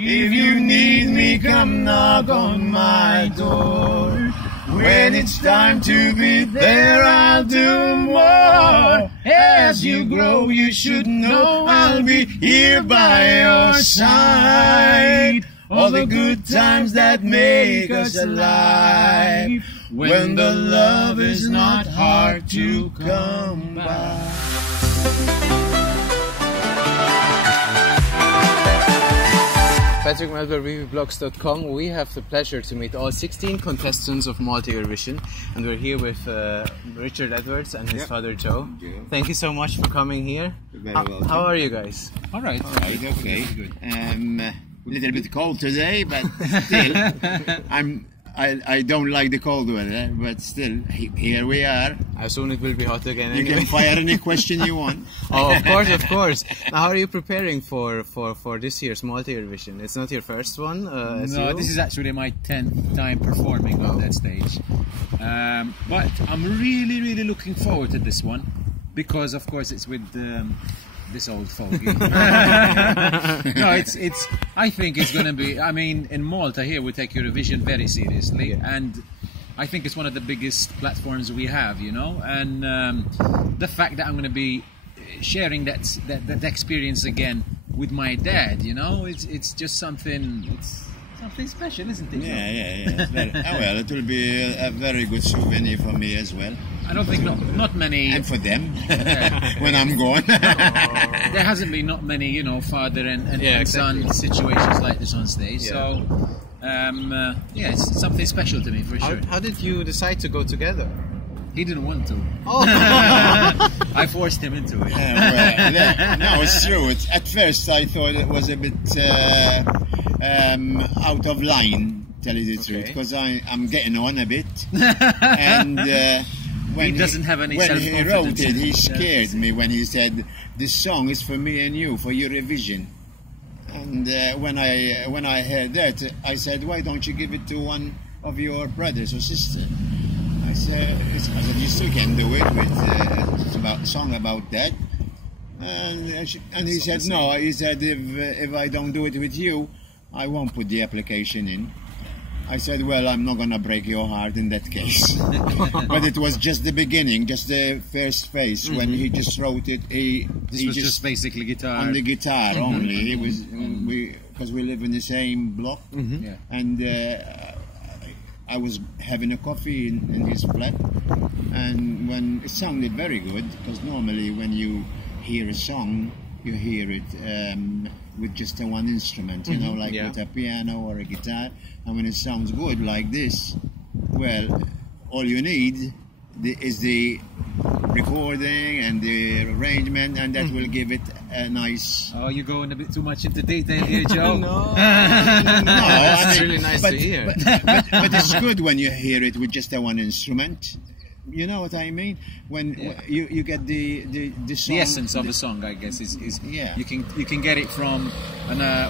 If you need me, come knock on my door. When it's time to be there, I'll do more. As you grow, you should know I'll be here by your side. All the good times that make us alive. When the love is not hard to come by. Patrick Melber, wiwibloggs.com. We have the pleasure to meet all 16 contestants of Malta Eurovision, and we're here with Richard Edwards and his father Joe. Thank you so much for coming here. You're very welcome. How are you guys? All right. Okay. A little bit cold today, but still, I don't like the cold weather, but still, here we are. Soon it will be hot again. You can fire any question you want. Oh, of course. Now, how are you preparing for this year's Malta Eurovision? It's not your first one, No, this is actually my 10th time performing on that stage. But I'm really looking forward to this one, because of course it's with this old fogey. No, I think it's going to be. I mean, in Malta here we take Eurovision very seriously, and I think it's one of the biggest platforms we have, you know. And the fact that I'm going to be sharing that experience again with my dad, you know, it's just something. It's something special, isn't it? Yeah. It's very, well, it will be a very good souvenir for me as well. I don't think not many, and for them when I'm gone. There hasn't been not many, you know, father and son situations like this on stage. Yeah. So it's something special to me for sure. How did you decide to go together? He didn't want to. Oh. I forced him into it. No, it's true. At first I thought it was a bit out of line, tell you the truth, because I'm getting on a bit, and. When he doesn't have any self-confidence. When he wrote it, he scared me when he said, "This song is for me and you, for Eurovision." And when I heard that, I said, "Why don't you give it to one of your brothers or sisters?" I said, "You still can do it with a song about that." And he said, "No." He said, "If I don't do it with you, I won't put the application in." I said, "Well, I'm not going to break your heart in that case." But it was just the beginning, just the first phase. When he just wrote it, This was just basically guitar. On the guitar only. It was because we live in the same block, and I was having a coffee in his flat, and when it sounded very good, because normally when you hear a song, you hear it with just one instrument, you know, like with a piano or a guitar. And when it sounds good like this, well, all you need is the recording and the arrangement, and that will give it a nice... Oh, you're going a bit too much into detail here, Joe. No, it's really nice to hear. But it's good when you hear it with just one instrument. You know what I mean? When you get the song, the essence of a song, I guess, is you can get it from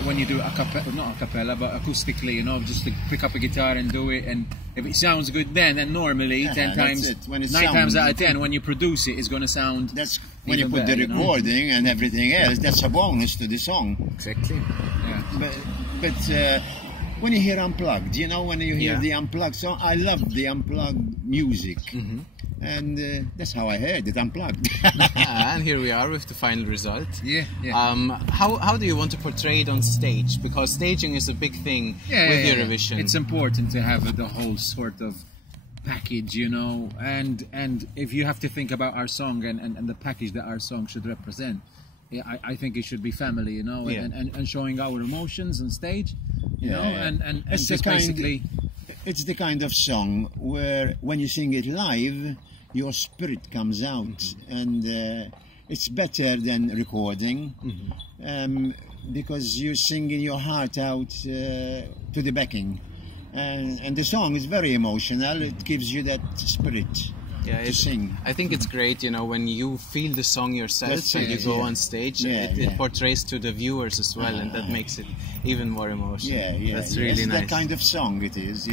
when you do not a cappella, but acoustically, you know, just to pick up a guitar and do it. And if it sounds good, then normally 9 times out of 10, when you produce it, it's going to sound. That's when you put the recording and everything else. That's a bonus to the song. Exactly. Yeah. But when you hear unplugged, you know, when you hear the unplugged song, I love the unplugged music, and that's how I heard it, unplugged. And here we are with the final result. Yeah. How do you want to portray it on stage? Because staging is a big thing with Eurovision. It's important to have the whole sort of package, you know, and if you have to think about our song and the package that our song should represent, I think it should be family, you know, and showing our emotions on stage, you know, and just basically... It's the kind of song where when you sing it live, your spirit comes out, and it's better than recording, because you're singing your heart out to the backing. And the song is very emotional. It gives you that spirit to sing. I think it's great, you know, when you feel the song yourself and you go on stage. It portrays to the viewers as well, and that makes it even more emotional. That's really nice. That kind of song it is,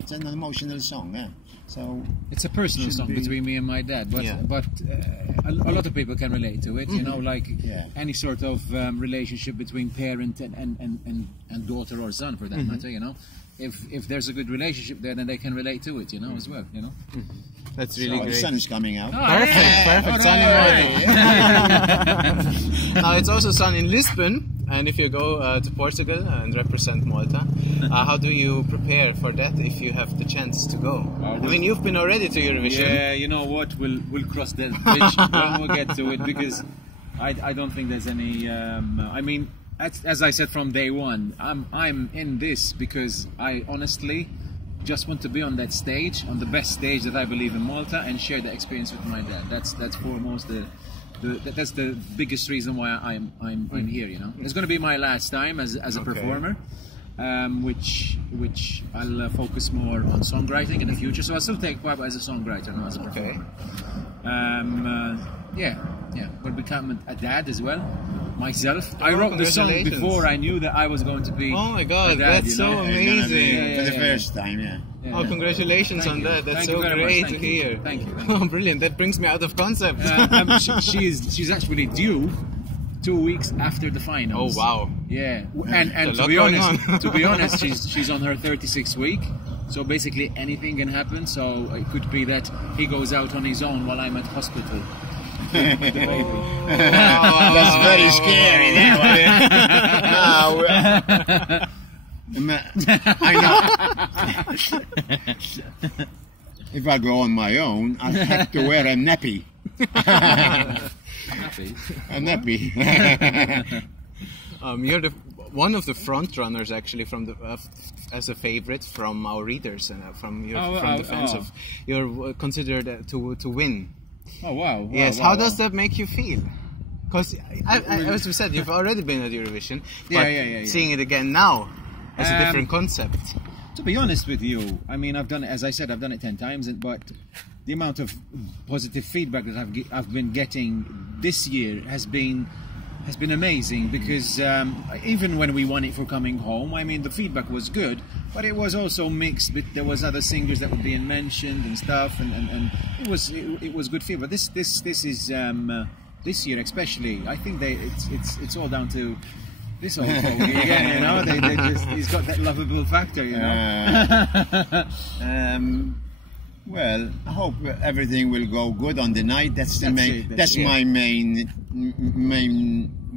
It's an emotional song, so it's a personal song between me and my dad, but a lot of people can relate to it. You know, like any sort of relationship between parent and daughter or son, for that matter. You know, if there's a good relationship there, then they can relate to it. You know, as well. You know. That's really great. The sun is coming out. Oh, perfect. Sun in Malta. Now it's also sun in Lisbon, and if you go to Portugal and represent Malta, how do you prepare for that if you have the chance to go? I mean, you've been already to Eurovision. Yeah, you know what? We'll cross that bridge when we get to it, because I don't think there's any. I mean, as I said from day one, I'm in this because I honestly just want to be on that stage, on the best stage that I believe in Malta, and share the experience with my dad. That's foremost that's the biggest reason why I'm here. You know, it's going to be my last time as a performer, which I'll focus more on songwriting in the future. So I'll still take part as a songwriter, not as a performer. But become a dad as well. Myself, I wrote the song before I knew that I was going to be. Oh my God, dad, that's so amazing! For the first time, Oh, congratulations on that! That's so great to hear. Thank you. Oh, brilliant! That brings me out of concept. She's actually due 2 weeks after the finals. Oh wow! Yeah, and to be honest, she's on her 36th week. So basically anything can happen. So it could be that he goes out on his own while I'm at hospital. That's very scary. I know. If I go on my own, I'll have to wear a nappy. A nappy. You're one of the front runners, actually, from the as a favorite from our readers and from the fans of. You're considered to win. Oh wow! Yes. How does that make you feel? Because as we said, you've already been at Eurovision, but seeing it again now as a different concept. To be honest with you, I mean, I've done it, as I said, I've done it 10 times, but the amount of positive feedback that I've been getting this year has been amazing, because even when we won it for Coming Home, I mean, the feedback was good, but it was also mixed. There was other singers that were being mentioned and stuff, and it was good feedback. This is this year especially. I think it's all down to this old folk again. You know, he's got that lovable factor. You know. Well, I hope everything will go good on the night. That's my main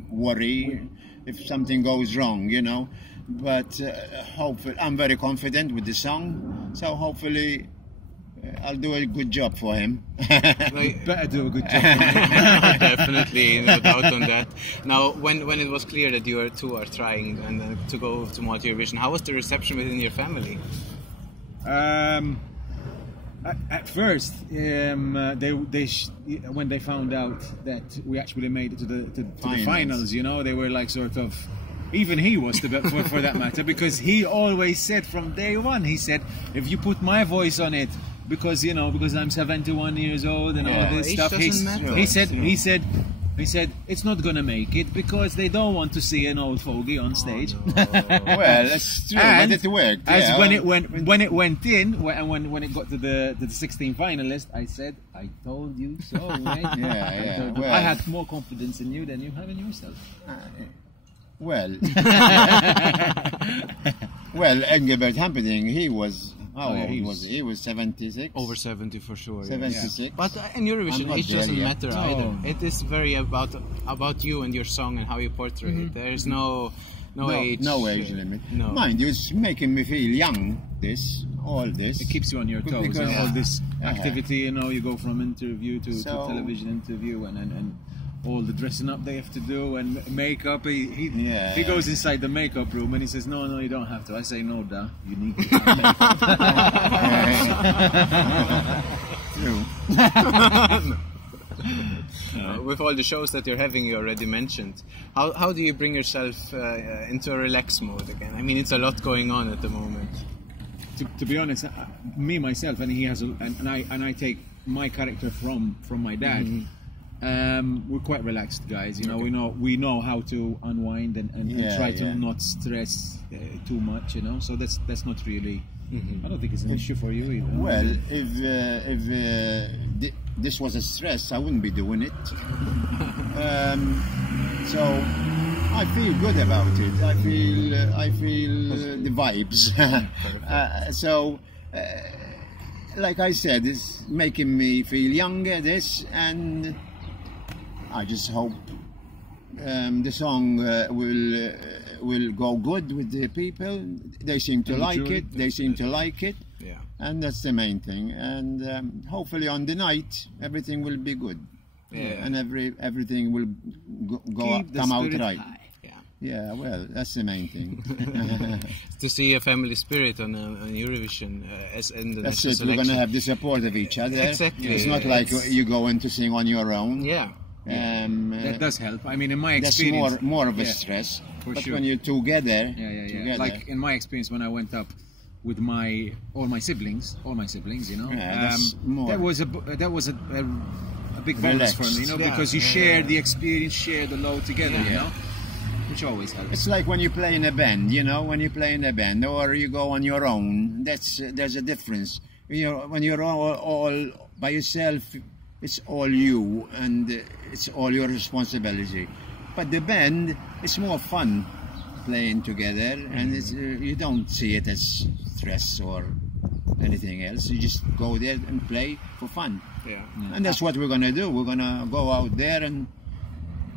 worry. If something goes wrong, you know. But hopefully, I'm very confident with the song. So hopefully, I'll do a good job for him. You better do a good job. Definitely, no doubt on that. Now, when it was clear that you two are trying and to go to Malta Eurovision, how was the reception within your family? At first, when they found out that we actually made it to the finals, you know, they were like sort of. Even he was for that matter, because he always said from day one, he said, if you put my voice on it, because I'm 71 years old and all this stuff, he said it's not gonna make it because they don't want to see an old fogey on stage. No. Well, that's true, but it worked. When it went in, and when it got to the 16 finalists, I said, I told you so. Right? I had more confidence in you than you have in yourself. Well, Engelbert Humperdinck, he was 76. Over 70 for sure. 76. Yeah. But in Eurovision, age doesn't matter either. It is very about you and your song and how you portray it. There's no age. No age limit. No. Mind you, it's making me feel young. All this. It keeps you on your toes. Because, all this activity, you go from interview to television interview and all the dressing up they have to do and makeup. He goes inside the makeup room and he says, no, you don't have to. I say, no, Da, you need to have makeup. With all the shows that you're having, you already mentioned. How do you bring yourself into a relaxed mode again? I mean, it's a lot going on at the moment. To be honest, me myself, and he has, and I take my character from my dad. we're quite relaxed guys. You know, we know how to unwind and try to not stress too much. You know, so that's not really. I don't think it's an issue for you either. Well, if this was a stress, I wouldn't be doing it. So I feel good about it. I feel the vibes. Like I said, it's making me feel younger. And I just hope the song will go good with the people. They seem to like it. They seem to like it. Yeah. And that's the main thing. And hopefully on the night everything will be good. Yeah. And everything will come out right. High. Yeah, well, that's the main thing. To see a family spirit on Eurovision as in the That's national it. We're selection. going to have the support of each other. Exactly. It's not like you go in to sing on your own. Yeah. That does help. I mean, in my That's experience, more of a stress. for but sure. when you're together, Like in my experience, when I went up with all my siblings, you know, that's more that was a big bonus for me, you know, because you share the experience, share the load together, you know, which always helps. It's like when you play in a band, you know, when you play in a band or you go on your own. There's a difference. You know, when you're all by yourself, it's all you and it's all your responsibility. But the band, it's more fun playing together, and you don't see it as stress or anything else. You just go there and play for fun. Yeah. And that's what we're gonna do. We're gonna go out there and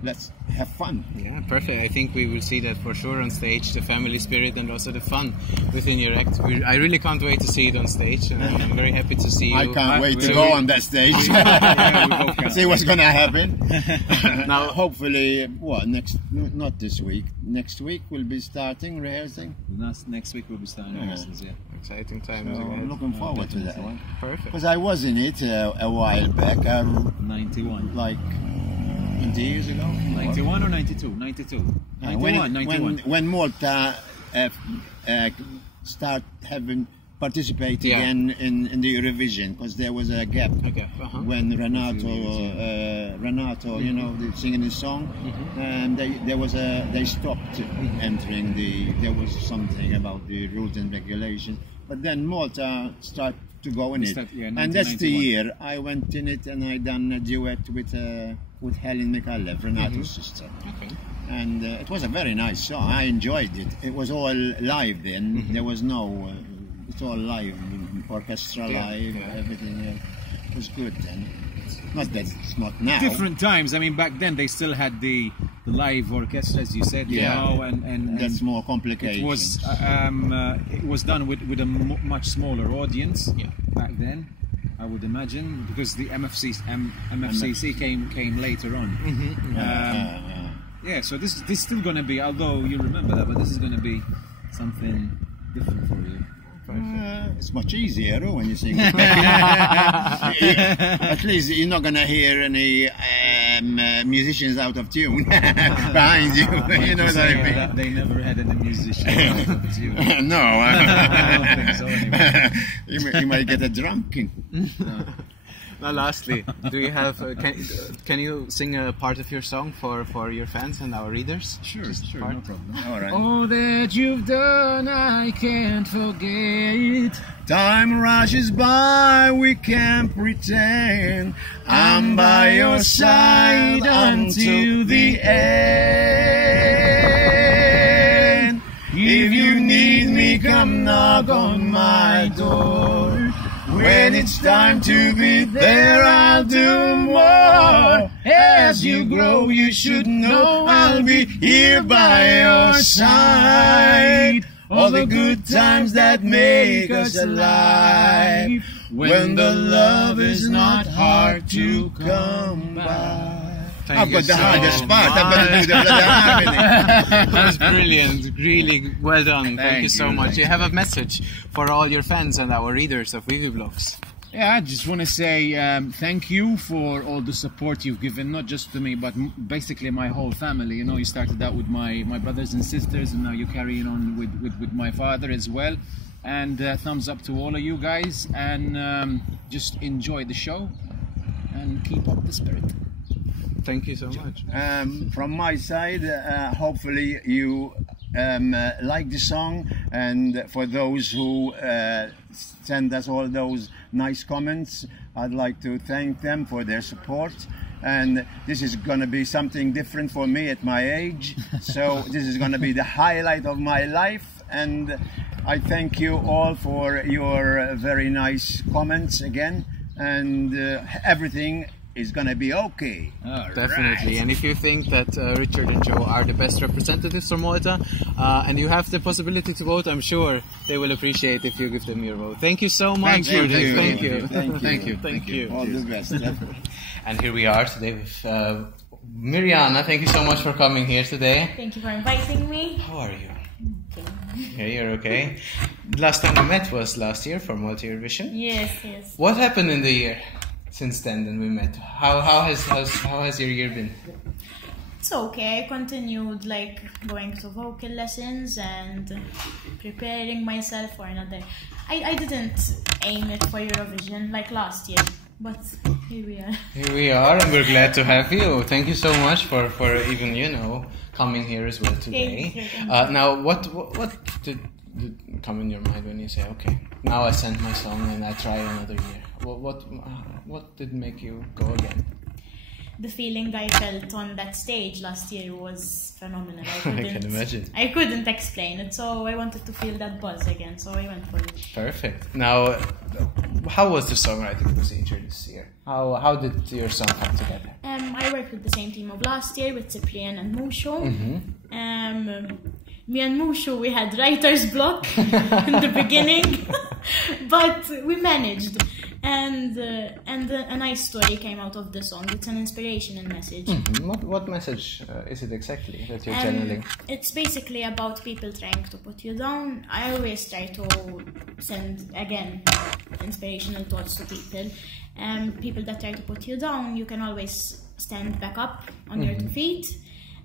let's have fun. Yeah, perfect. I think we will see that for sure on stage, the family spirit and also the fun within your act. I really can't wait to see it on stage, and I'm very happy to see you. I can't wait to go on that stage. See what's gonna happen. Now, hopefully, not this week. Next week we'll be starting rehearsing. Next week we'll be starting rehearsals, Exciting time. So I'm looking forward to that one. Perfect. Because I was in it a while back, 91. like 20 years ago. 91 or 92? 92. 91. When Malta start participating again in the Eurovision, because there was a gap when Renato, you know, singing his song, and they stopped entering there was something about the rules and regulations, but then Malta started to go in it, and that's the year I went in it and I done a duet with Helen Micallef, Renato's sister. And it was a very nice song. I enjoyed it. It was all live then. There was no. It's all live, orchestra live, everything. It was good then. Not that it's not now. Different times. I mean, back then they still had the live orchestra, as you said. You know, and that's more complicated. It was done with a much smaller audience back then, I would imagine, because the MFCC came later on. Yeah, so this is still going to be, although you remember that, but this is going to be something different for you. It's much easier when you sing. At least you're not going to hear any musicians out of tune behind you. You know what I mean? They never had any musicians out of tune. No. I don't think so anyway. You might get a drunken. Now, lastly, do you have? Can you sing a part of your song for your fans and our readers? Sure, no problem. All right. All that you've done, I can't forget. Time rushes by, we can't pretend. I'm by your side until the end. If you need me, come knock on my door. When it's time to be there, I'll do more. As you grow, you should know I'll be here by your side. All the good times that make us alive. When the love is not hard to come by. I've got the hardest part. I've got to do the harmony. That was brilliant. Really well done. Thank you so much. You have a message for all your fans and our readers of wiwibloggs. Yeah, I just want to say thank you for all the support you've given, not just to me, but basically my whole family. You know, you started out with my brothers and sisters, and now you're carrying on with my father as well. And thumbs up to all of you guys, and just enjoy the show and keep up the spirit. Thank you so much. From my side, hopefully you like the song, and for those who send us all those nice comments, I'd like to thank them for their support. And this is going to be something different for me at my age, so this is going to be the highlight of my life. And I thank you all for your very nice comments again, and everything is going to be okay. Definitely. And if you think that Richard and Joe are the best representatives from Malta, and you have the possibility to vote, I'm sure they will appreciate if you give them your vote. Thank you so much. Thank you. Thank you. Thank you. All the best. And here we are today with Miriana. Thank you so much for coming here today. Thank you for inviting me. How are you? Okay. Yeah, you're okay. Last time we met was last year for Malta Eurovision. Yes. What happened in the year since then we met? How has your year been? It's okay. I continued like going to vocal lessons and preparing myself for another. I didn't aim it for Eurovision like last year, but here we are. Here we are, and we're glad to have you. Thank you so much for even coming here as well today. Thank you. Now, what did come in your mind when you say, okay, now I sent my song and I try another year? What did make you go again? The feeling I felt on that stage last year was phenomenal. I can imagine. I couldn't explain it, so I wanted to feel that buzz again, so I went for it. Perfect. Now, how was the songwriting procedure this year? How did your song come together? I worked with the same team of last year with Cyprian and Musho. Me and Musho, we had writer's block in the beginning, but we managed. And a nice story came out of the song. It's an inspirational message. What message is it exactly that you're channeling? It's basically about people trying to put you down. I always try to send, again, inspirational thoughts to people. People that try to put you down, you can always stand back up on your 2 feet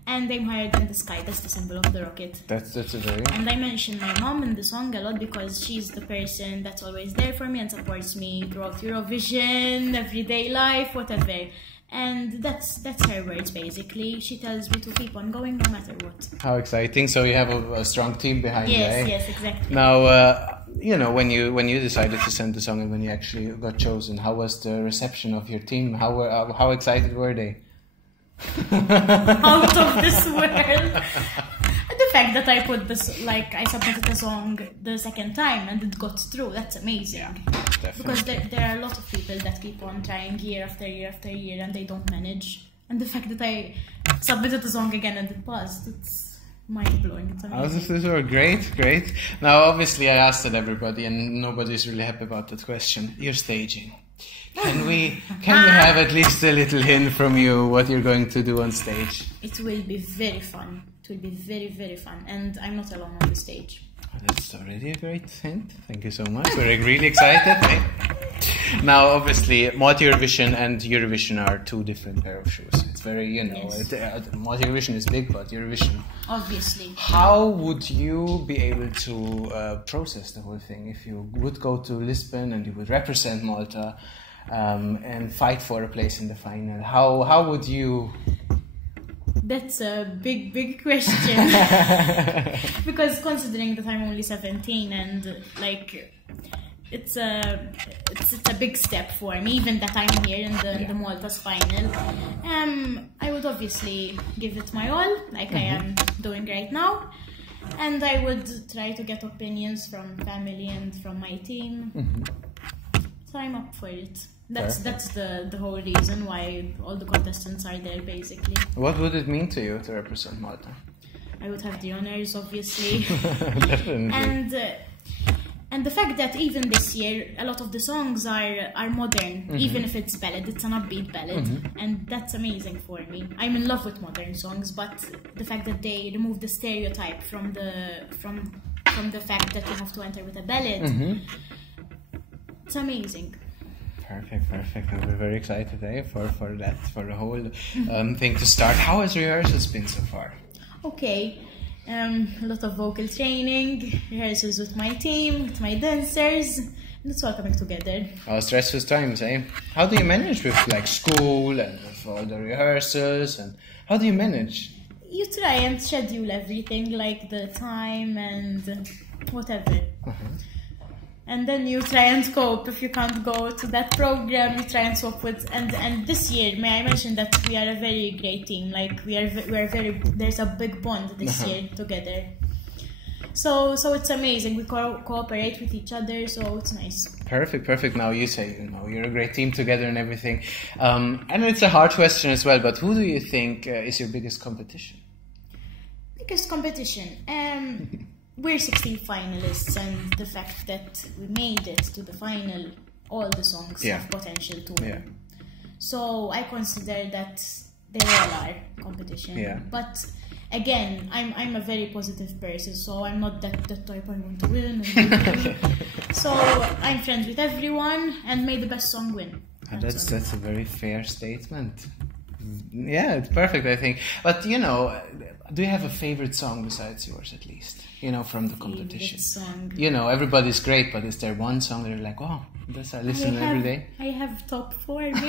and aim higher than the sky. That's the symbol of the rocket. That's a very... And I mention my mom in the song a lot because she's the person that's always there for me and supports me throughout Eurovision, everyday life, whatever. And that's her words basically. She tells me to keep on going no matter what. How exciting! So you have a strong team behind you. Yes, exactly. Now, when you decided to send the song and when you actually got chosen, how was the reception of your team? How excited were they? Out of this world. The fact that I put this, I submitted the song the second time and it got through, that's amazing. Yeah, because there are a lot of people that keep on trying year after year after year and they don't manage. And the fact that I submitted the song again and it passed, it's mind-blowing. It's amazing. Oh, this was great. Now, obviously, I asked it everybody and nobody's really happy about that question. You're staging. Can we have at least a little hint from you what you're going to do on stage? It will be very fun. It will be very, very fun. And I'm not alone on the stage. That's already a great hint. Thank you so much. We're really excited. Right? Now, obviously, Malta Eurovision and Eurovision are two different pair of shoes. It's very, Yes. Malta Eurovision is big, but Eurovision... Obviously. How would you be able to process the whole thing if you would go to Lisbon and you would represent Malta and fight for a place in the final? How would you... That's a big question. Because considering that I'm only 17 and it's a big step for me, even that I'm here in the Malta's final. I would obviously give it my all, like I am doing right now, and I would try to get opinions from family and from my team. So I'm up for it. That's the whole reason why all the contestants are there, basically. What would it mean to you to represent Malta? I would have the honors, obviously. Definitely. And the fact that even this year, a lot of the songs are modern, even if it's ballad, it's an upbeat ballad, and that's amazing for me. I'm in love with modern songs, but the fact that they remove the stereotype from the fact that you have to enter with a ballad, it's amazing. Perfect. We're very excited for the whole thing to start. How has rehearsals been so far? Okay. A lot of vocal training, rehearsals with my team, with my dancers, And it's all coming together. Oh, stressful times, eh? How do you manage with like school and with all the rehearsals, and how do you manage? You try and schedule everything, like the time and whatever. And then you try and cope. If you can't go to that program, you try and swap with. And this year, may I mention that we are a very great team. Like we are very. There's a big bond this year together. So it's amazing. We cooperate with each other, so it's nice. Perfect. Now you say, you're a great team together and everything. And it's a hard question as well, but who do you think is your biggest competition? Biggest competition? We're 16 finalists, and the fact that we made it to the final, all the songs have potential to win. Yeah. So I consider that they all are competition. Yeah. But again, I'm a very positive person, so I'm not that type I want to win. So I'm friends with everyone, and may the best song win. That's a very fair statement. Yeah, it's perfect, I think. But do you have a favorite song besides yours, at least? From the competition. Song. Everybody's great, but is there one song that you're like, wow, this I listen every day? I have top 4, maybe.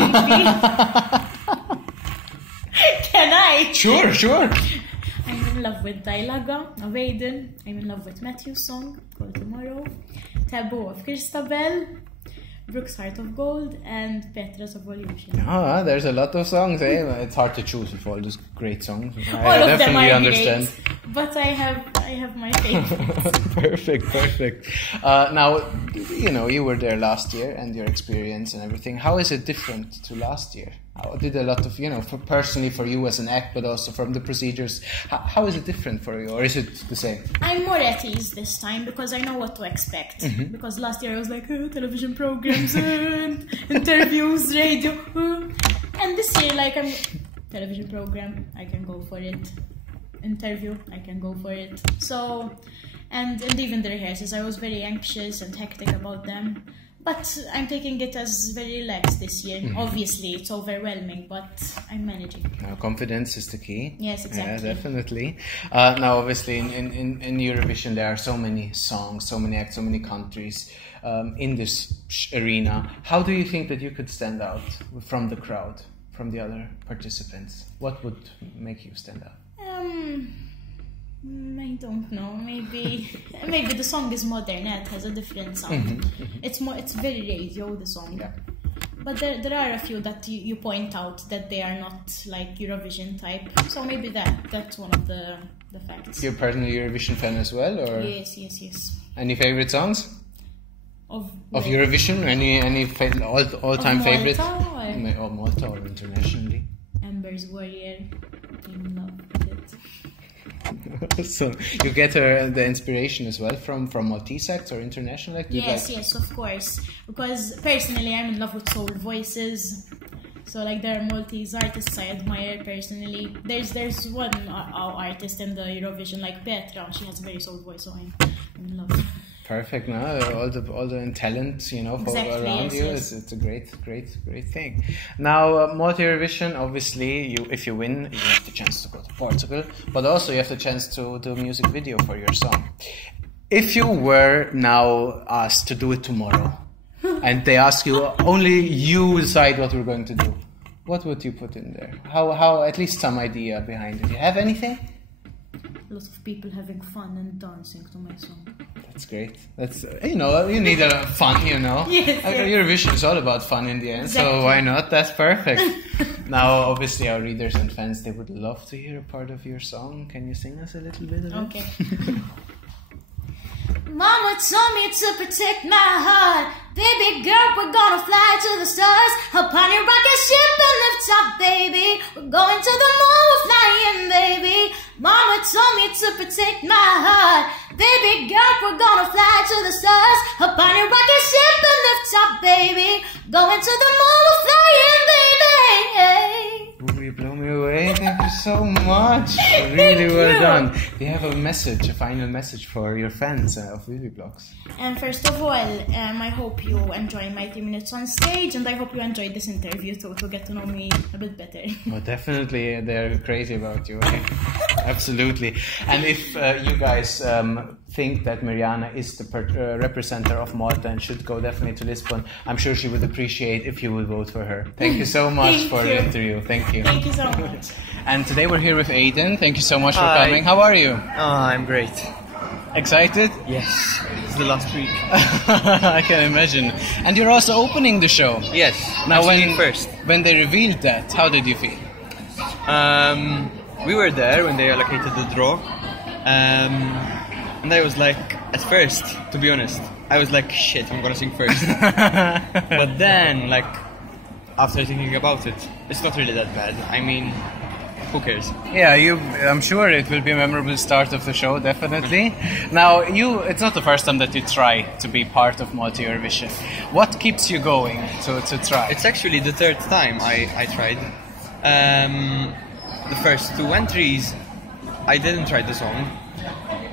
Can I? Sure. I'm in love with Dai Laga of Aidan. I'm in love with Matthew's song called Tomorrow. Taboo of Christabel. Brooke's Heart of Gold, and Petra's Evolution. Ah, there's a lot of songs, eh? It's hard to choose with all those great songs. I definitely understand. Great, but I have my favorites. Perfect. Now, you were there last year, and your experience and everything. How is it different to last year? How did a lot of, personally for you as an act, but also from the procedures, how is it different for you, or is it the same? I'm more at ease this time because I know what to expect. Because last year I was like, television programs, interviews, radio. And this year, I'm television program, I can go for it. Interview, I can go for it. So, and even the rehearsals, I was very anxious and hectic about them. But I'm taking it as very relaxed this year. Obviously, it's overwhelming, but I'm managing. Confidence is the key. Yes, exactly. Yeah, definitely. Now, obviously, in Eurovision, there are so many songs, so many acts, so many countries in this arena. How do you think that you could stand out from the crowd, from the other participants? What would make you stand out? I don't know. Maybe the song is modern. It has a different sound. It's very radio, the song. Yeah. But there are a few that you point out that they are not like Eurovision type. So maybe that's one of the facts. You're personally a Eurovision fan as well, or? Yes. Any favorite songs? Of Eurovision? Any all-time favorite? Or Malta or internationally? Amber's Warrior. I'm in love with it. So you get the inspiration as well from Maltese acts or international acts? Yes, of course. Because personally, I'm in love with soul voices. So there are Maltese artists I admire personally. There's one artist in the Eurovision like Petra. She has a very soul voice, so I'm in love. Perfect. No, all the talent, exactly, around you. Yes. It's a great thing. Now, Malta Eurovision, obviously, if you win, you have the chance to go to Portugal, but also you have the chance to do a music video for your song. If you were now asked to do it tomorrow, and they ask you, only you decide what we're going to do, what would you put in there? How at least some idea behind it? Do you have anything? Lots of people having fun and dancing to my song. That's great. That's you need a fun, Yes. Eurovision is all about fun in the end, exactly. So why not? That's perfect. Now, obviously, our readers and fans, they would love to hear a part of your song. Can you sing us a little bit of it? Okay. Mama told me to protect my heart. Baby girl, we're gonna fly to the stars. Hop on your rocket ship and lift up, baby. We're going to the moon, we're flying, baby. Mama told me to protect my heart. Baby girl, we're gonna fly to the stars. Hop on your rocket ship and lift up, baby. Going to the moon, we're flying, baby. Ooh, you blow me away. Thank you so much. Really well done. Do you have a final message for your fans of wiwibloggs? And first of all, I hope you enjoy my 3 minutes on stage, and I hope you enjoyed this interview too, to get to know me a bit better. Well, definitely, they're crazy about you. Absolutely. And if you guys think that Miriana is the representative of Malta and should go definitely to Lisbon, I'm sure she would appreciate if you would vote for her. Thank you so much for the interview. Thank you. Thank you so much. And today we're here with Aidan. Thank you so much for Hi. coming. How are you? I'm great. Excited? Yes, it's the last week. I can imagine. And you're also opening the show. Yes, Now, actually first. when they revealed that, how did you feel? We were there when they allocated the draw. And I was like, at first, to be honest, I was like, shit, I'm gonna sing first. But then, like, after thinking about it, it's not really that bad. I mean, who cares? Yeah, I'm sure it will be a memorable start of the show, definitely. Now, it's not the first time that you try to be part of Malta Eurovision. What keeps you going to try? It's actually the third time I tried. The first two entries, I didn't try the song.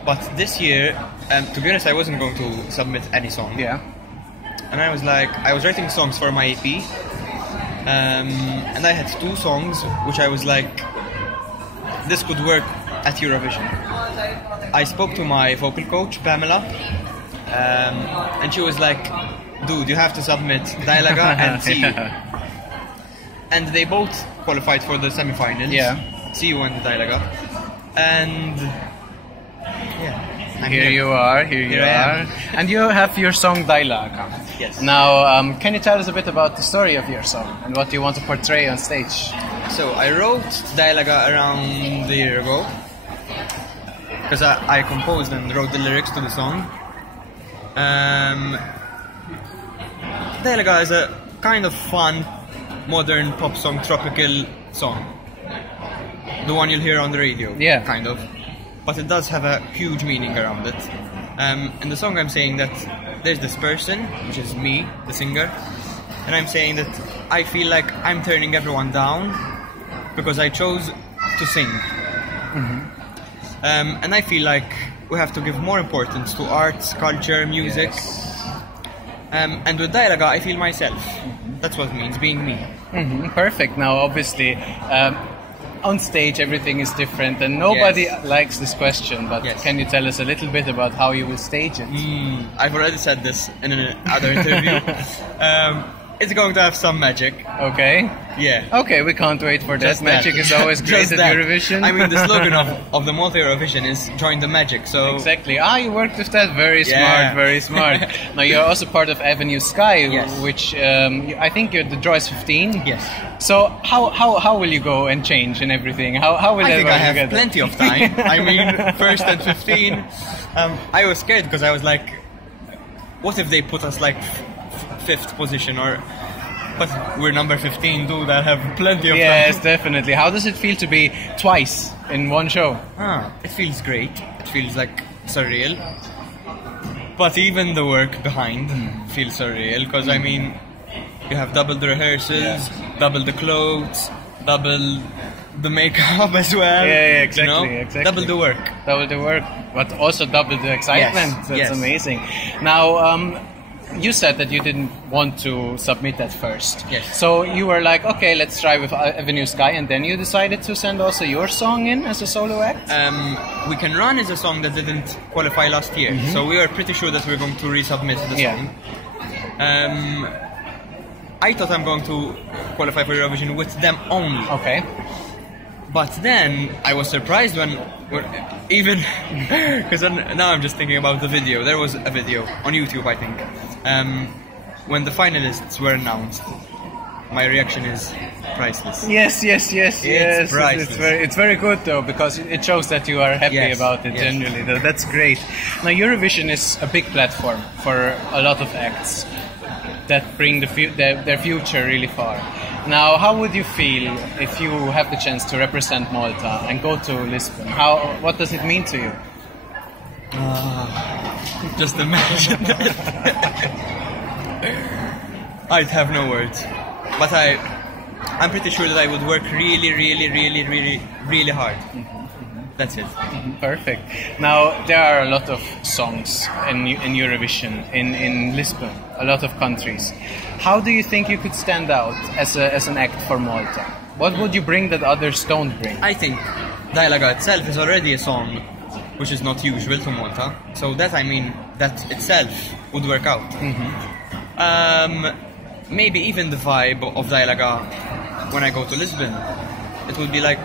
But this year, to be honest, I wasn't going to submit any song. Yeah. And I was like, I was writing songs for my EP. And I had two songs which I was like, this could work at Eurovision. I spoke to my vocal coach, Pamela, and she was like, dude, you have to submit Dai Laga and See You. And they both qualified for the semi-finals. Yeah. See You and Dai Laga. And yeah, I'm Here you are. And you have your song Dai Laga. Yes. Now, can you tell us a bit about the story of your song and what you want to portray on stage? So I wrote Dai Laga around a year ago because I composed and wrote the lyrics to the song. Dai Laga is a kind of fun, modern pop song, tropical song. The one you'll hear on the radio, Yeah. kind of. But it does have a huge meaning around it. In the song I'm saying that there's this person, which is me, the singer, and I'm saying that I feel like I'm turning everyone down because I chose to sing. And I feel like we have to give more importance to arts, culture, music. And with Dai Laga, I feel myself. That's what it means, being me. Perfect. Now, obviously, on stage everything is different and nobody likes this question, but can you tell us a little bit about how you will stage it? I've already said this in another interview. It's going to have some magic. Okay. Yeah. Okay, we can't wait for that. Just Magic that. is always great Just at that. Eurovision. I mean, the slogan of the Malta Eurovision is "Join the Magic." So Exactly. You worked with that. Very smart. Very smart. Now you're also part of Avenue Sky, which I think the draw is 15. Yes. So how will you go and change and everything? How will I think I everyone have get plenty of time. I mean, first and 15. I was scared because I was like, what if they put us like fifth position or? But we're number 15, dude. I have plenty of time. Yes, definitely. How does it feel to be twice in one show? It feels great. It feels like surreal. But even the work behind feels surreal because I mean, you have double the rehearsals, double the clothes, double the makeup as well. Yeah, exactly, you know? exactly. Double the work. Double the work, but also double the excitement. Yes, That's yes. amazing. Now, you said that you didn't want to submit that first. Yes. So you were like, okay, let's try with Avenue Sky, and then you decided to send also your song in as a solo act? We Can Run is a song that didn't qualify last year, so we are pretty sure that we're going to resubmit the song. I thought I'm going to qualify for Eurovision with them only. Okay. But then I was surprised when even because now I'm just thinking about the video. There was a video on YouTube, I think, when the finalists were announced. My reaction is priceless. Yes. It's priceless. It's very good though, because it shows that you are happy about it genuinely. That's great. Now Eurovision is a big platform for a lot of acts that bring their future really far. Now, how would you feel if you have the chance to represent Malta and go to Lisbon? What does it mean to you? Just imagine that. I'd have no words. But I'm pretty sure that I would work really hard. That's it. Perfect. Now, there are a lot of songs in Eurovision in Lisbon, a lot of countries. How do you think you could stand out as an act for Malta? What would you bring that others don't bring? I think Dai Laga itself is already a song which is not usual to Malta. So that, I mean, that itself would work out. Maybe even the vibe of Dai Laga when I go to Lisbon. It would be like,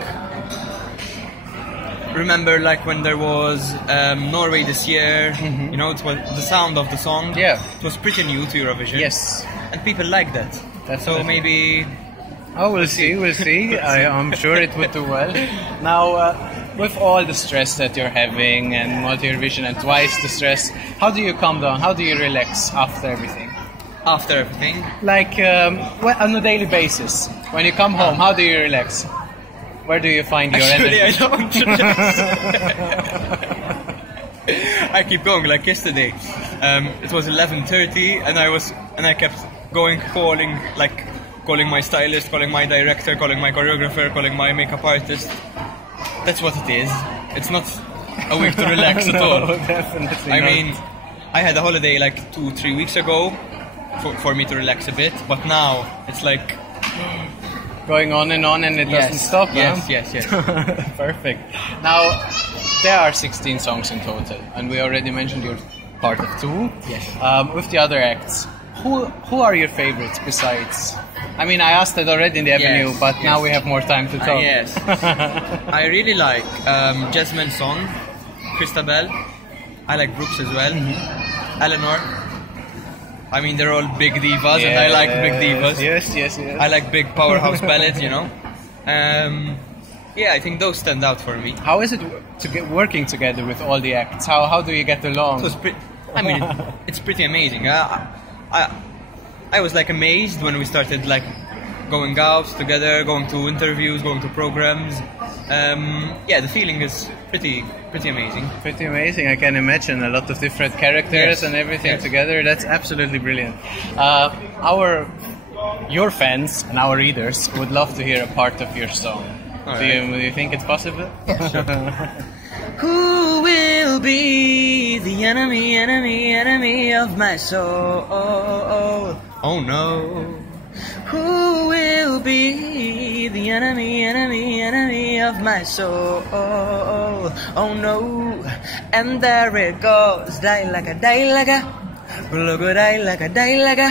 remember like when there was Norway this year, you know, it was the sound of the song. Yeah. It was pretty new to Eurovision. Yes. And people like that. So maybe... Oh, we'll see. I'm sure it would do well. Now, with all the stress that you're having and multi-Eurovision and twice the stress, how do you calm down? How do you relax after everything? After everything? Like, well, on a daily basis. When you come home, how do you relax? Where do you find your Actually, energy? I don't. I keep going. Like yesterday, it was 11:30, and I kept calling my stylist, calling my director, calling my choreographer, calling my makeup artist. That's what it is. It's not a week to relax at all. No, definitely I not. mean, I had a holiday like 2-3 weeks ago for me to relax a bit, but now it's like going on and it doesn't stop. Yes. Perfect. Now, there are 16 songs in total, and we already mentioned you're part of 2. Yes. With the other acts, who are your favorites besides? I mean, I asked that already in the Avenue, but now we have more time to talk. Yes. I really like Jasmine's song, Christabel. I like Brooks as well. Eleanor. I mean, they're all big divas, and I like big divas. Yes. I like big powerhouse ballads, you know. Yeah, I think those stand out for me. How is it to get working together with all the acts? How do you get along? It's pretty amazing. I was like amazed when we started like going out together, going to interviews, going to programs. Yeah, the feeling is pretty amazing. Pretty amazing, I can imagine. A lot of different characters and everything together. That's absolutely brilliant. Your fans and our readers would love to hear a part of your song. Do you think it's possible? Yeah, sure. Who will be the enemy of my soul? Oh no. Who will be the enemy of my soul? Oh no. And there it goes. Dai Laga, Dai Laga. Blogo Dai Laga, Dai Laga.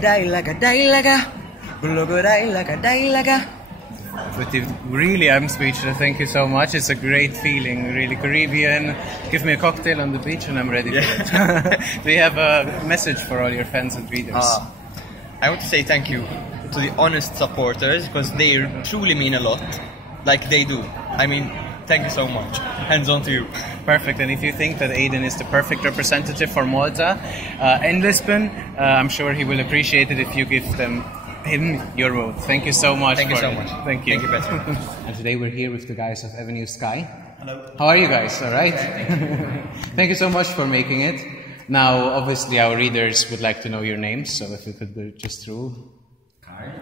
Dai Laga, Dai Laga. Blogo Dai Laga, Dai Laga. But really, I'm speechless. Thank you so much. It's a great feeling, really Caribbean. Give me a cocktail on the beach and I'm ready for it. Do you have a message for all your fans and readers? I want to say thank you to the honest supporters, because they truly mean a lot, like they do. I mean, thank you so much. Hands on to you. Perfect. And if you think that Aidan is the perfect representative for Malta in Lisbon, I'm sure he will appreciate it if you give him your vote. Thank you so much. Thank you so much. Thank you. Thank you, Peter. And today we're here with the guys of Avenue Sky. Hello. How are you guys? All right? Thank you so much for making it. Now, obviously, our readers would like to know your names, so if you could go just through. Carl,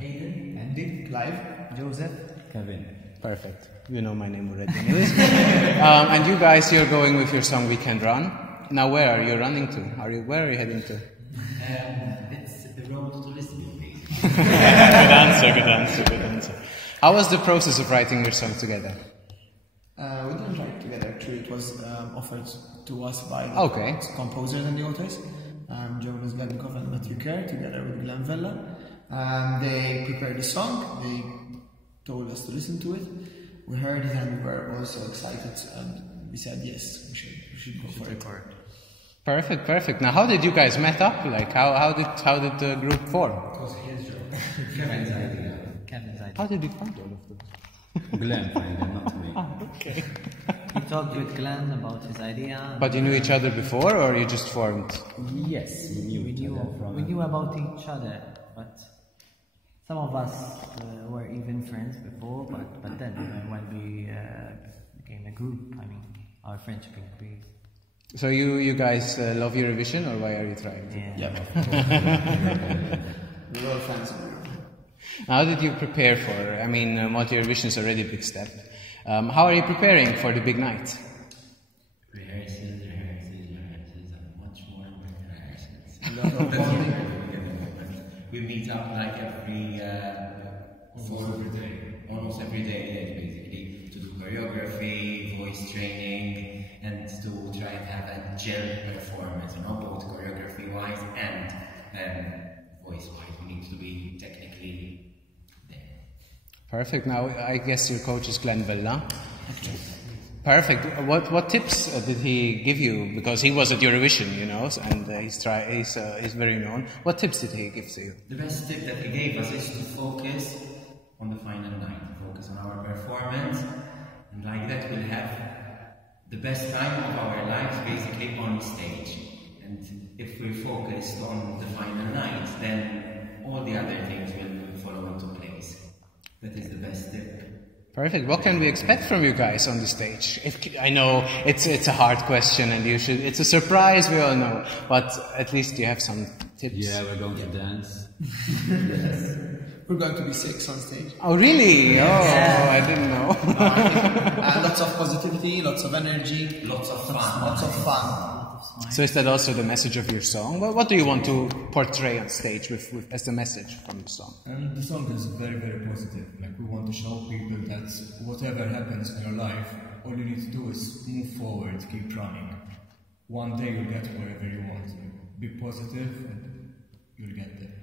Aidan, Andy, Clive, Joseph, Kevin. Perfect. You know my name already anyways. And you guys, you're going with your song Weekend Run. Now, where are you running to? Where are you heading to? It's the road to Lisbon, basically. Good answer. How was the process of writing your song together? We didn't write it together, actually. It was offered to us by the composers and the authors. Jonas Gladnikov and Matthew Kerr, together with Glenn Vella. They prepared the song, they told us to listen to it. We heard it and we were also excited, and we said yes, we should go for it. Perfect. Now, how did you guys met up? Like, how did the group form? It was his job. Kevin's idea. How did you find all of them? Glenn found them, not me. Okay. We talked with Glenn about his idea. But you knew each other before, or you just formed? Yes, we knew about each other, but some of us were even friends before. But then when we became a group, I mean, our friendship increased. So you guys love Eurovision, or why are you trying? Yeah. We're all fans of Eurovision. How did you prepare for? I mean, multi-Eurovision is already a big step. How are you preparing for the big night? Rehearsals, and much more rehearsals. We meet up like every 4 day. almost every day, basically, to do choreography, voice training, and to try and have a gel performance, both choreography-wise and voice-wise. We need to be technically there. Perfect. Now, I guess your coach is Glenn Villa. Perfect. What tips did he give you? Because he was at Eurovision, and he's very known. What tips did he give to you? The best tip that he gave us is to focus on the final night, focus on our performance, and like that we'll have the best time of our lives basically on stage. And if we're focused on the final night, then all the other things will follow into place. That is the best tip. Perfect. What can we expect from you guys on the stage? I know it's a hard question, and it's a surprise, we all know, but at least you have some tips. Yeah, we're going to dance. Yes. We're going to be 6 on stage. Oh, really? Oh, I didn't know. Lots of positivity, lots of energy, Lots of fun. lots of fun. So is that also the message of your song? What do you want to portray on stage as the message from the song? The song is very, very positive. Like, we want to show people that whatever happens in your life, all you need to do is move forward, keep running. One day you'll get wherever you want. Be positive and you'll get there.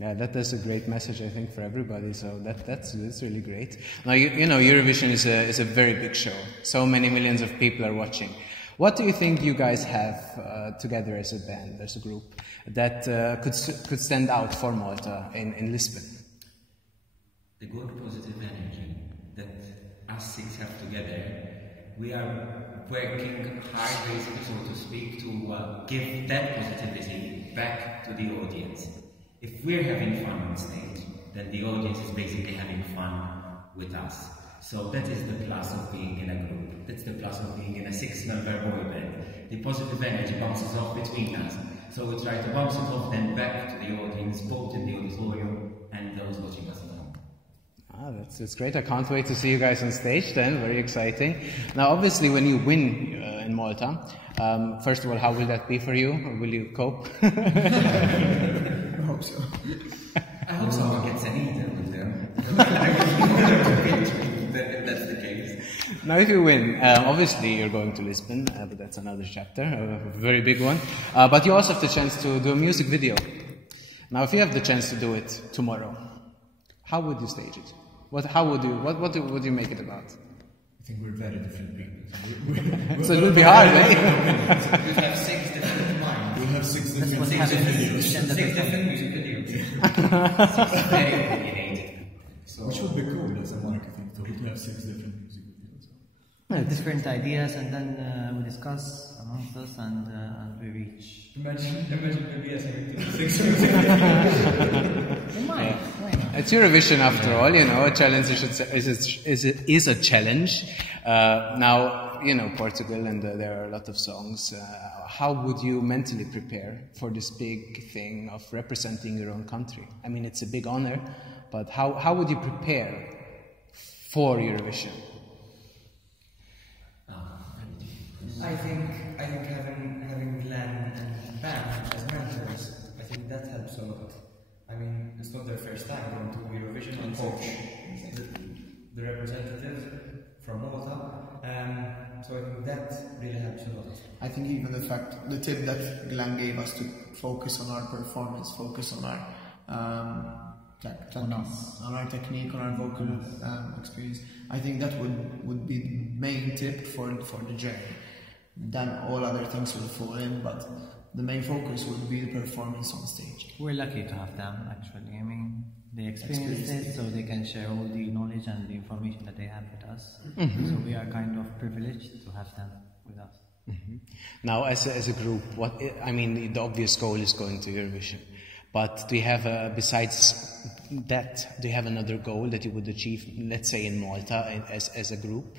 Yeah, that's a great message, I think, for everybody. So that's really great. Now, Eurovision is a very big show. So many millions of people are watching. What do you think you guys have together as a band, as a group, that could stand out for Malta in Lisbon? The good positive energy that us 6 have together. We are working hard, basically, so to speak, to give that positivity back to the audience. If we're having fun on stage, then the audience is basically having fun with us. So that is the plus of being in a group. That's the plus of being in a 6-member boy band. The positive energy bounces off between us. So we try to bounce it off then back to the audience, both in the auditorium and those watching us at home. That's great. I can't wait to see you guys on stage then. Very exciting. Now, obviously, when you win in Malta, first of all, how will that be for you? Or will you cope? I hope so. I hope someone gets an eater with them. That's the case. Now, if you win, obviously you're going to Lisbon, but that's another chapter, a very big one. But you also have the chance to do a music video. Now, if you have the chance to do it tomorrow, how would you stage it? What would you make it about? I think we're very different people. So it will be hard, eh? We have 6 different minds. We'll have 6 That's different what happens. 6 different music videos. 6 very opinionated. So Which would be cool as a marketing tool to have 6 different music videos. Different ideas, and then we discuss amongst us, and we reach. Imagine maybe as a 6 Why not? It's Eurovision after all, a challenge is a challenge. Now, Portugal, and there are a lot of songs. How would you mentally prepare for this big thing of representing your own country? I mean, it's a big honor, but how would you prepare for Eurovision? I think having Glenn and Bam as mentors, I think that helps a lot. I mean, it's not their first time going to Eurovision and coach the representative from Malta, so I think that really helps a lot. I think even the tip that Glenn gave us to focus on our performance, focus on our on our technique, on our vocal experience. I think that would be the main tip for the journey. Then all other things will fall in, but the main focus would be the performance on stage. We're lucky to have them, actually. I mean, they experienced it, so they can share all the knowledge and the information that they have with us. Mm-hmm. So we are kind of privileged to have them with us. Mm-hmm. Now, as a group, the obvious goal is going to Eurovision. But do you have, besides that, do you have another goal that you would achieve, let's say in Malta, as a group?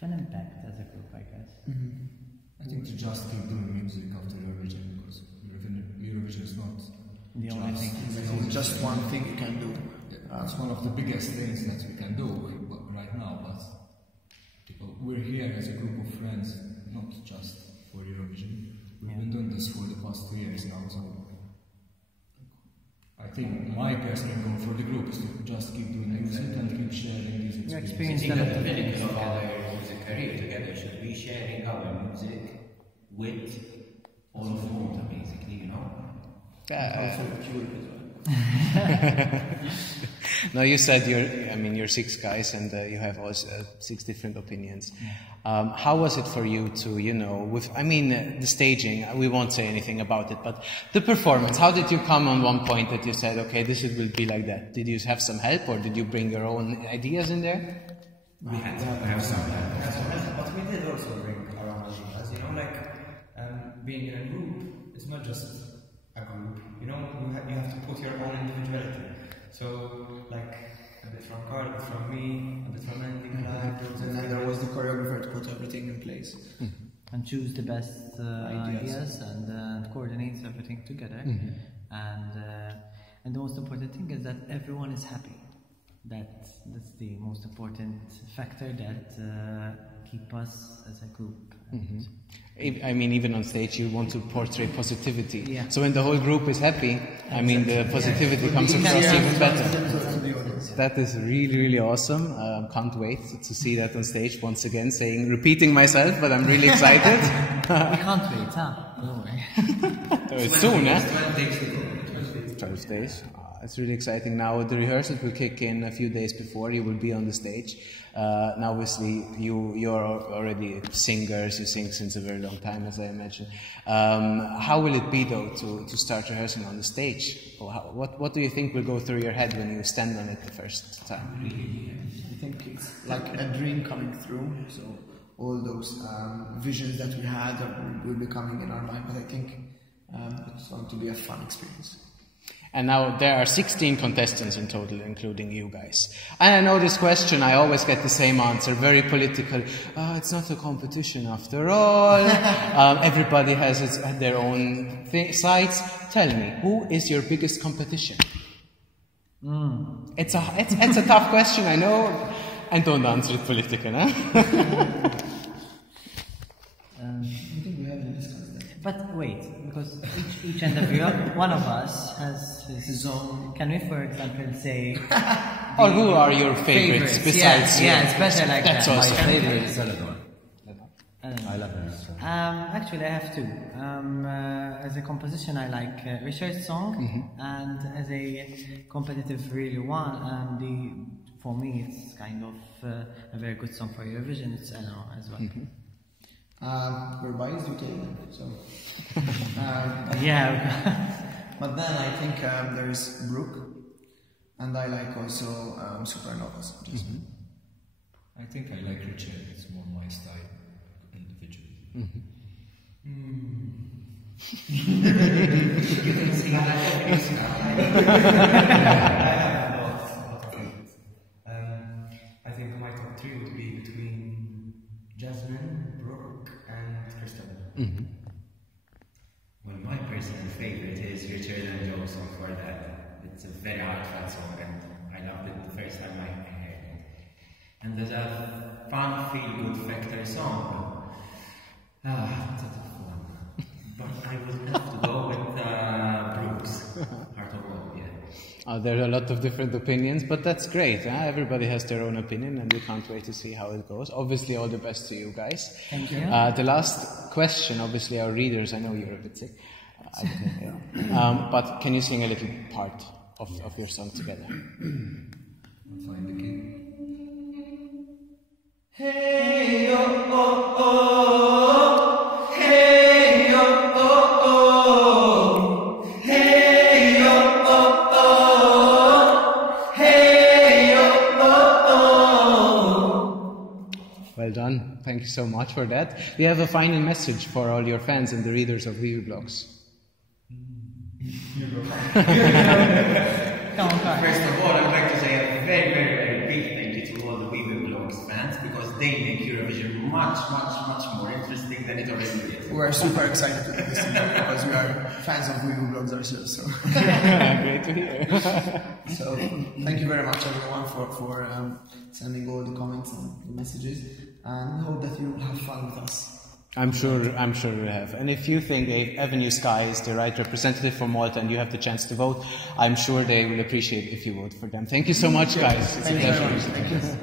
An impact as a group, I guess. Mm-hmm. I think to just keep doing music after Eurovision, because Eurovision is not the only thing. It's just one thing you can do. It's one of the biggest things that we can do right now, but we're here as a group of friends, not just for Eurovision. We've been doing this for the past 2 years now, so I think my personal goal for the group is to just keep doing music and keep sharing these experiences. I think that the pinnacle of our music career together should be sharing our music with all of the Malta, basically, you know? No, you said you're 6 guys and you have also 6 different opinions. How was it for you to, the staging, we won't say anything about it, but the performance, how did you come on one point that you said, okay, this will be like that? Did you have some help or did you bring your own ideas in there? We had to have some help. But we did also bring our own ideas, being in a group, it's not just a group, you have to put your own individuality. So, like, a bit from Carl, a bit from me, a bit from Andy, and then there was the choreographer to put everything in place. And choose the best ideas and coordinate everything together. And the most important thing is that everyone is happy. That's the most important factor that keep us as a group. Even on stage you want to portray positivity. Yeah. So when the whole group is happy, the positivity comes across even better. That is really, really awesome. Can't wait to see that on stage once again, repeating myself, but I'm really excited. We can't wait, huh? Don't worry. It's soon, 12 days to go. 12 days. It's really exciting. Now the rehearsals will kick in a few days before. You will be on the stage. Now obviously you're already singers. You sing since a very long time, as I imagine. How will it be though to start rehearsing on the stage? What do you think will go through your head when you stand on it the first time? I think it's like a dream coming through. So all those visions that we had will be coming in our mind. But I think it's going to be a fun experience. And now there are 16 contestants in total, including you guys. And I know this question, I always get the same answer, very political. It's not a competition after all. Everybody has their own sides. Tell me, who is your biggest competition? It's a tough question, I know. And don't answer it politically, huh? I think we haven't discussed that. But wait, because each and every one of us has his own. Can we, for example, say? Or who are your favorites besides? Yeah, it's better like that's that. That's also My favorite is Celadon. I love it. Actually, I have 2. As a composition, I like Richard's song, and as a competitive, really one, for me, it's kind of a very good song for Eurovision. It's Eleanor as well. We're biased to Aidan, so. Yeah. But then I think there's Brooke, and I like also Supernovas. I think I like Richard, it's more my style individually. You can sing like this I think my top 3 would be between Jasmine, Brooke, and Christabel. Well, my personal favorite is Richard and Joe's song for that. It's a very heartfelt song and I loved it the first time I heard it. And there's a fun, feel-good factor song. That's a tough one. But I would have to go with Brooks. Heart of Gold, yeah. There are a lot of different opinions, but that's great. Huh? Everybody has their own opinion and we can't wait to see how it goes. Obviously, all the best to you guys. Thank you. The last question, obviously, our readers, I know you're a bit sick. But can you sing a little part of your song together? Find the key. Hey, oh, oh, oh. Hey, oh, oh, oh. Hey, oh, oh, oh. Hey, oh, oh, oh. Well done. Thank you so much for that. We have a final message for all your fans and the readers of wiwibloggs. First of all, I'd like to say a very, very, very big thank you to all the wiwibloggs fans because they make Eurovision much, much, much more interesting than it already is. We're super excited to do this because we are fans of wiwibloggs ourselves. So. Great to hear. So thank you very much everyone for sending all the comments and the messages, and hope that you will have fun with us. I'm sure you have. And if you think Avenue Sky is the right representative for Malta and you have the chance to vote, I'm sure they will appreciate if you vote for them. Thank you so much, guys. It's a pleasure. Thank you.